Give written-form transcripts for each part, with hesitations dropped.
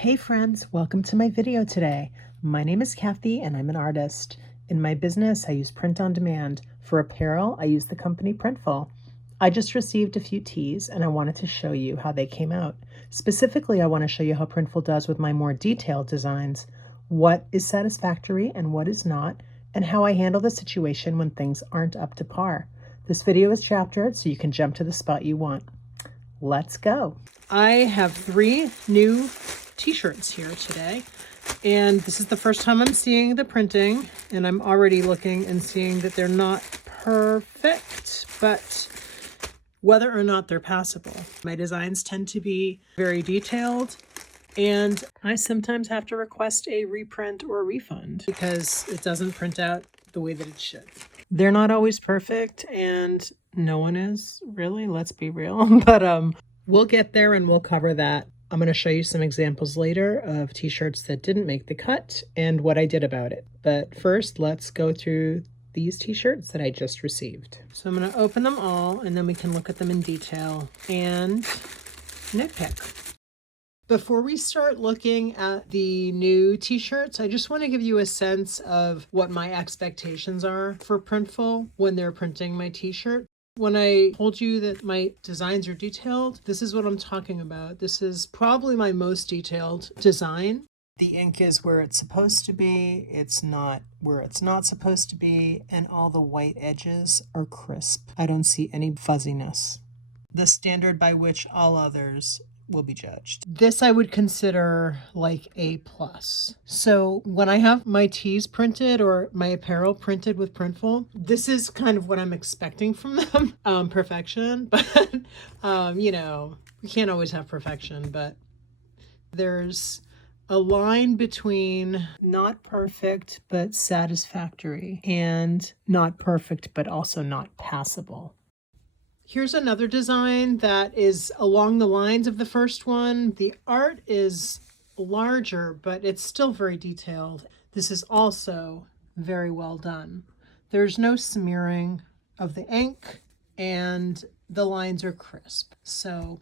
Hey friends, welcome to my video today. My name is Kathy and I'm an artist. In my business, I use print on demand. For apparel, I use the company Printful. I just received a few tees and I wanted to show you how they came out. Specifically, I want to show you how Printful does with my more detailed designs, what is satisfactory and what is not, and how I handle the situation when things aren't up to par. This video is chaptered so you can jump to the spot you want. Let's go. I have 3 new t-shirts here today, and this is the first time I'm seeing the printing, and I'm already looking and seeing that they're not perfect, but whether or not they're passable. My designs tend to be very detailed, and I sometimes have to request a reprint or a refund because it doesn't print out the way that it should. They're not always perfect, and no one is, really, let's be real, but we'll get there and we'll cover that. I'm going to show you some examples later of t-shirts that didn't make the cut and what I did about it. But first, let's go through these t-shirts that I just received. So I'm going to open them all and then we can look at them in detail and nitpick. Before we start looking at the new t-shirts, I just want to give you a sense of what my expectations are for Printful when they're printing my t-shirt. When I told you that my designs are detailed, this is what I'm talking about. This is probably my most detailed design. The ink is where it's supposed to be, it's not where it's not supposed to be, and all the white edges are crisp. I don't see any fuzziness. The standard by which all others will be judged. This I would consider like A+. So when I have my tees printed or my apparel printed with Printful, this is kind of what I'm expecting from them. Perfection, but you know, we can't always have perfection, but there's a line between not perfect but satisfactory and not perfect but also not passable. Here's another design that is along the lines of the first one. The art is larger, but it's still very detailed. This is also very well done. There's no smearing of the ink and the lines are crisp. So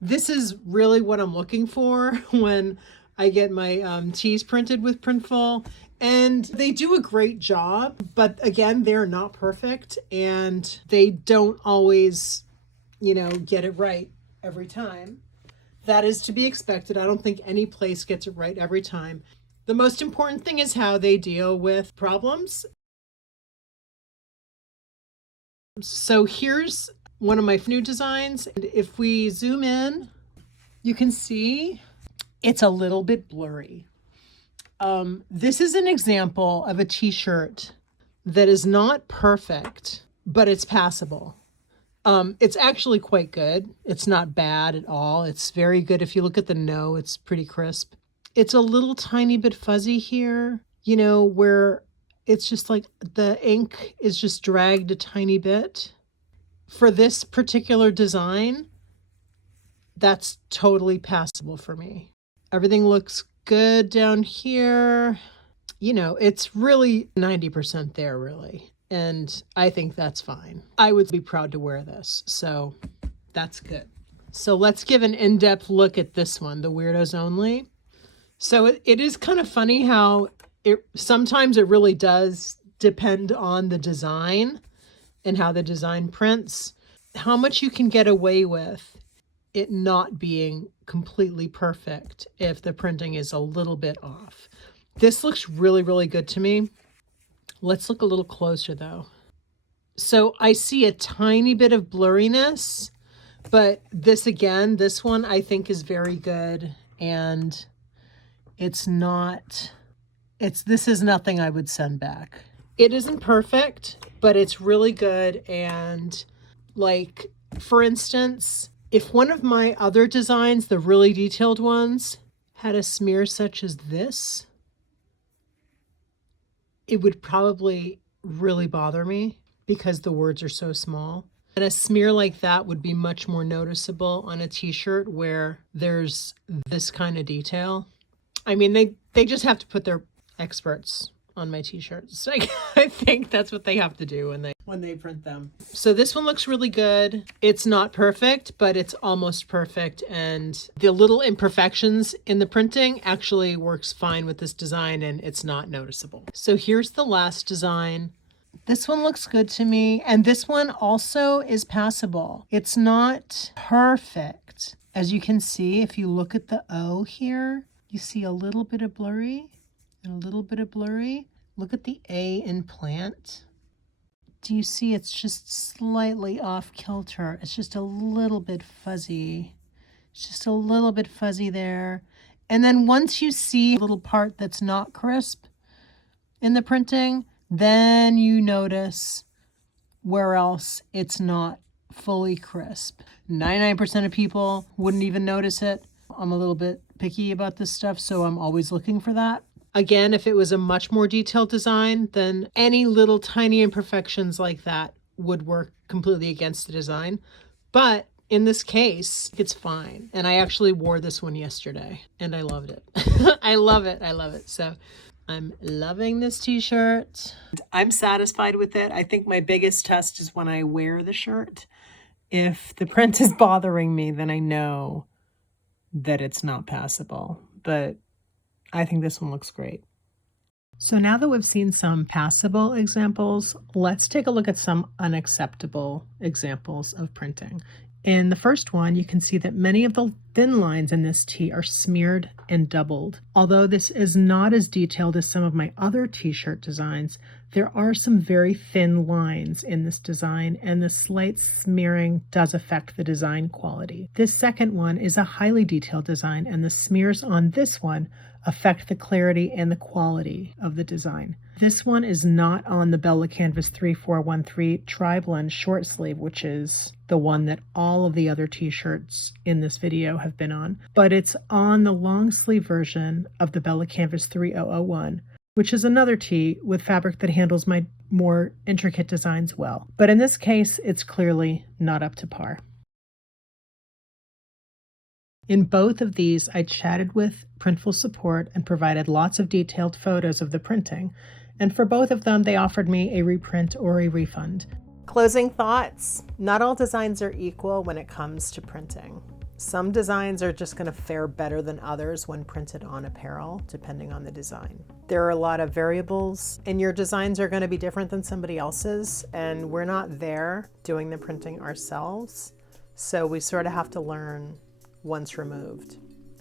this is really what I'm looking for when I get my tees printed with Printful. And they do a great job, but again, they're not perfect and they don't always, you know, get it right every time. That is to be expected. I don't think any place gets it right every time. The most important thing is how they deal with problems. So here's one of my new designs. And if we zoom in, you can see it's a little bit blurry. This is an example of a t-shirt that is not perfect, but it's passable. It's actually quite good. It's not bad at all. It's very good. If you look at the no, it's pretty crisp. It's a little tiny bit fuzzy here, you know, where it's just like the ink is just dragged a tiny bit. For this particular design, that's totally passable for me. Everything looks good down here. You know, it's really 90% there, really. And I think that's fine. I would be proud to wear this, so that's good. So let's give an in-depth look at this one, the Weirdos Only. So it is kind of funny how sometimes it really does depend on the design and how the design prints, how much you can get away with it not being completely perfect if the printing is a little bit off. This looks really, really good to me. Let's look a little closer though. So I see a tiny bit of blurriness, but this one I think is very good, and this is nothing I would send back. It isn't perfect, but it's really good. And like, for instance, if one of my other designs, the really detailed ones, had a smear such as this, it would probably really bother me because the words are so small. And a smear like that would be much more noticeable on a t-shirt where there's this kind of detail. I mean, they just have to put their experts on my t-shirts. Like, I think that's what they have to do when they print them. So this one looks really good. It's not perfect, but it's almost perfect. And the little imperfections in the printing actually works fine with this design, and it's not noticeable. So here's the last design. This one looks good to me. And this one also is passable. It's not perfect. As you can see, if you look at the O here, you see a little bit of blurry and a little bit of blurry. Look at the A in plant. Do you see it's just slightly off kilter? It's just a little bit fuzzy. It's just a little bit fuzzy there. And then once you see a little part that's not crisp in the printing, then you notice where else it's not fully crisp. 99% of people wouldn't even notice it. I'm a little bit picky about this stuff, so I'm always looking for that. Again, if it was a much more detailed design, then any little tiny imperfections like that would work completely against the design. But in this case, it's fine. And I actually wore this one yesterday and I loved it. I love it. I love it. So I'm loving this t-shirt. I'm satisfied with it. I think my biggest test is when I wear the shirt. If the print is bothering me, then I know that it's not passable. But I think this one looks great. So now that we've seen some passable examples, let's take a look at some unacceptable examples of printing. In the first one, you can see that many of the thin lines in this tee are smeared and doubled. Although this is not as detailed as some of my other t-shirt designs, there are some very thin lines in this design, and the slight smearing does affect the design quality. This second one is a highly detailed design, and the smears on this one affect the clarity and the quality of the design. This one is not on the Bella Canvas 3413 tri-blend short sleeve, which is the one that all of the other t-shirts in this video have been on, but it's on the long sleeve version of the Bella Canvas 3001, which is another tee with fabric that handles my more intricate designs well. But in this case, it's clearly not up to par. In both of these, I chatted with Printful support and provided lots of detailed photos of the printing. And for both of them, they offered me a reprint or a refund. Closing thoughts. Not all designs are equal when it comes to printing. Some designs are just going to fare better than others when printed on apparel, depending on the design. There are a lot of variables, and your designs are going to be different than somebody else's, and we're not there doing the printing ourselves. So we sort of have to learn once removed.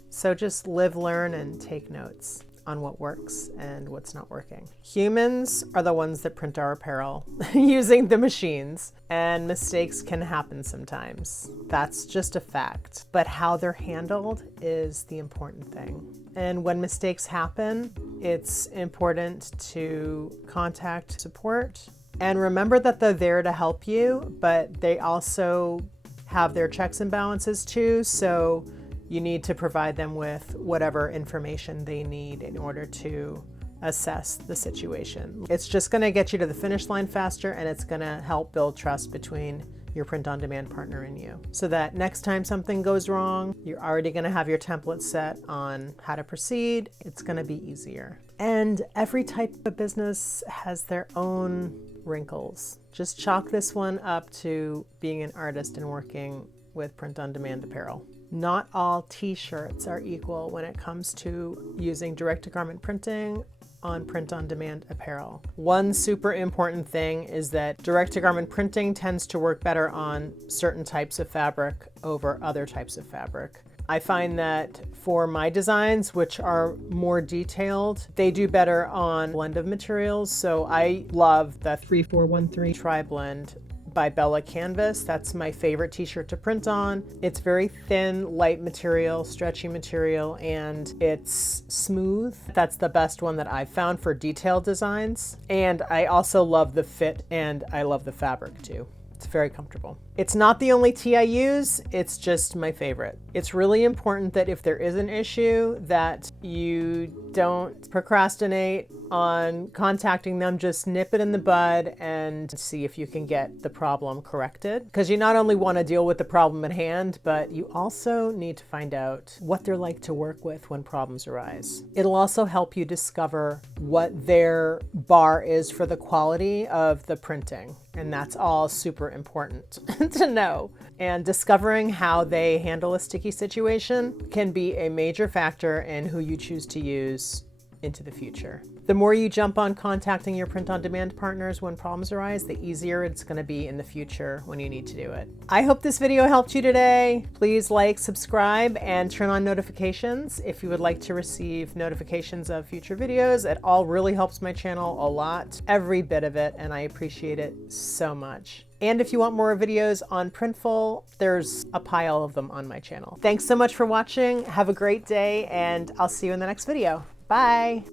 So just live, learn, and take notes on what works and what's not working. Humans are the ones that print our apparel using the machines, and mistakes can happen sometimes. That's just a fact. But how they're handled is the important thing. And when mistakes happen, it's important to contact support and remember that they're there to help you, but they also have their checks and balances too, so you need to provide them with whatever information they need in order to assess the situation. It's just going to get you to the finish line faster, and it's going to help build trust between your print-on-demand partner and you, so that next time something goes wrong, you're already going to have your template set on how to proceed. It's going to be easier. And every type of business has their own wrinkles. Just chalk this one up to being an artist and working with print-on-demand apparel. Not all t-shirts are equal when it comes to using direct-to-garment printing on print-on-demand apparel. One super important thing is that direct-to-garment printing tends to work better on certain types of fabric over other types of fabric. I find that for my designs, which are more detailed, they do better on blend of materials. So I love the 3413 tri-blend by Bella Canvas. That's my favorite t-shirt to print on. It's very thin, light material, stretchy material, and it's smooth. That's the best one that I've found for detailed designs. And I also love the fit, and I love the fabric too. It's very comfortable. It's not the only tee I use, it's just my favorite. It's really important that if there is an issue, that you don't procrastinate on contacting them, just nip it in the bud and see if you can get the problem corrected. Because you not only want to deal with the problem at hand, but you also need to find out what they're like to work with when problems arise. It'll also help you discover what their bar is for the quality of the printing. And that's all super important to know. And discovering how they handle a sticky situation can be a major factor in who you choose to use into the future. The more you jump on contacting your print-on-demand partners when problems arise, the easier it's going to be in the future when you need to do it. I hope this video helped you today. Please like, subscribe, and turn on notifications if you would like to receive notifications of future videos. It all really helps my channel a lot, every bit of it, and I appreciate it so much. And if you want more videos on Printful, there's a pile of them on my channel. Thanks so much for watching. Have a great day, and I'll see you in the next video. Bye.